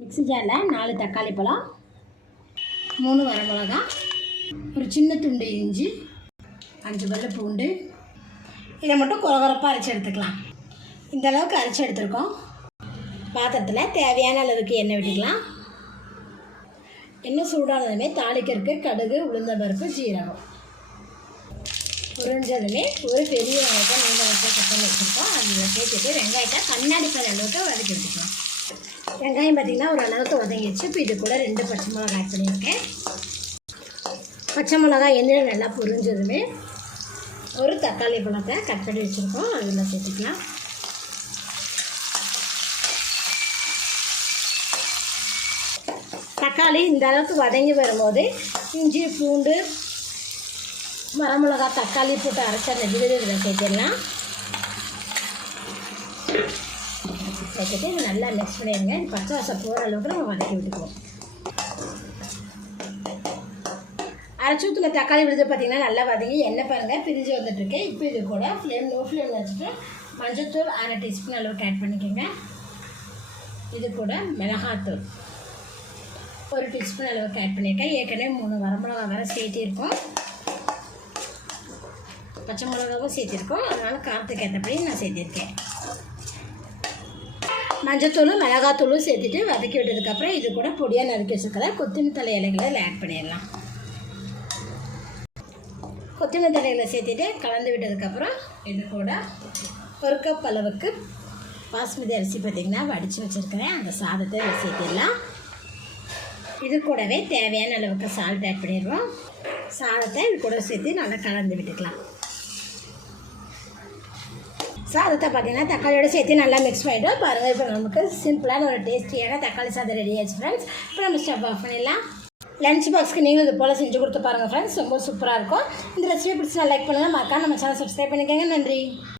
Mixie ஜாரில் 4 தக்காளி பழம், 3 வரமிளகா, ஒரு சின்ன துண்டு இஞ்சி, 5 பல்லு பூண்டு, இதை மட்டும் கொரகொரப்பாக அரைச்சி எடுத்துக்கலாம். இந்த அளவுக்கு அரைச்சி எடுத்துருக்கோம். பாத்திரத்தில் தேவையான அளவுக்கு எண்ணெய் விட்டுக்கலாம். எண்ணெய் சூடானதுமே தாளிக்கிறதுக்கு கடுகு, உளுந்தம்பருப்பு, ஜீரகம் உறிஞ்சதுமே ஒரு பெரிய வெங்காயத்தை நீண்ட வச்சு கட் பண்ணி வச்சுருக்கோம். அதில் சேர்த்துட்டு வெங்காயத்தை கண்ணாடி பழ அளவுக்கு வதக்கி விட்டுக்கலாம். வெங்காயம் பார்த்திங்கன்னா ஒரு அளவுக்கு வதங்கிடுச்சு. இப்போ இது கூட 2 பச்சை மிளகாய் ஆட் பண்ணியிருக்கேன். பச்சை மிளகாய் எண்ணெயில் நல்லா பொரிஞ்சதுமே ஒரு தக்காளி பழத்தை கட் பண்ணி வச்சுருக்கோம். அதில் சேர்த்துக்கலாம். தக்காளி இந்த அளவுக்கு வதங்கி வரும்போது இஞ்சி, பூண்டு, வரமிளகா, தக்காளி போட்டு அரைச்சி அந்த விழுது இதில் சேர்த்துடலாம். சேர்த்துட்டு இதை நல்லா மிக்ஸ் பண்ணிடுங்க. இது பச்சை வாசம் போகிற அளவுக்கு நம்ம வதக்கி விட்டுக்குவோம். அரைச்சி ஊற்றுல தக்காளி விழுது பார்த்திங்கன்னா நல்லா வதங்கி எண்ணெய் பாருங்கள் பிரிஞ்சு வந்துட்டுருக்கு. இப்போ இது கூட லோ ஃப்ளேமில் வச்சுட்டு மஞ்சள்தூள் 1/2 டீஸ்பூன் அளவுக்கு ஆட் பண்ணிக்கோங்க. இது கூட மிளகாத்தூள் 1 டீஸ்பூன் அளவுக்கு ஆட் பண்ணியிருக்கேன். ஏற்கனவே 3 வரமிளகா வேறு சேர்த்திருக்கோம், பச்சை மிளகாவும் சேர்த்திருக்கோம். அதனால் காரத்துக்கு ஏற்றபடி நான் சேர்த்திருக்கேன். மஞ்சத்தூளும் மிளகாத்தூளும் சேர்த்துட்டு வதக்கி விட்டதுக்கப்புறம் இது கூட பொடியாக நறுக்கி வச்சுருக்கிற கொத்தமல்லி தழை இலைகளை இதில் ஆட் பண்ணிடலாம். கொத்தமல்லி தழைகளை சேர்த்துட்டு கலந்து விட்டதுக்கப்புறம் இது கூட 1 கப் அளவுக்கு பாஸ்மதி அரிசி பார்த்திங்கன்னா வடித்து வச்சுருக்கிறேன். அந்த சாதத்தை இதில் சேர்த்திடலாம். இது கூடவே தேவையான அளவுக்கு சால்ட் ஆட் பண்ணிடுவோம். சாதத்தை இது கூட சேர்த்து நல்லா கலந்து விட்டுக்கலாம். சாதத்தை பார்த்திங்கன்னா தக்காளியோடு சேர்த்து நல்லா மிக்ஸ் பண்ணிவிட்டோம். பாருங்கள், இப்போ நமக்கு சிம்பிளான ஒரு டேஸ்டியான தக்காளி சாதம் ரெடி ஆகிடுச்சு ஃப்ரெண்ட்ஸ். இப்போ நம்ம ஸ்டவ் ஆஃப் பண்ணிடலாம். லஞ்ச் பாக்ஸ்க்கு நீங்கள் இது போல் செஞ்சு கொடுத்து பாருங்கள் ஃப்ரெண்ட்ஸ், ரொம்ப சூப்பராக இருக்கும். இந்த ரெசிபி பிடிச்சி லைக் பண்ணுங்கள், மறக்காம நம்ம சேனல் சப்ஸ்கிரைப் பண்ணிக்கோங்க. நன்றி.